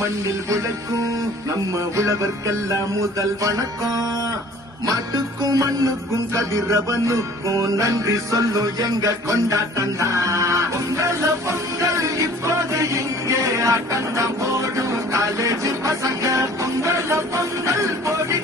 மண்ணில் உழைக்கும் நம்ம உழவர்க்கெல்லாம் முதல் வணக்கம். மாட்டுக்கும் மண்ணுக்கும் கதிரவனுக்கும் நன்றி சொல்லும் எங்க கொண்டாட்டம் தான். பொங்கல் பொங்கல் இப்போது இங்கே ஆட்டம் தான் போடும் காலேஜ் பசங்க. பொங்கல் பொங்கல் போடி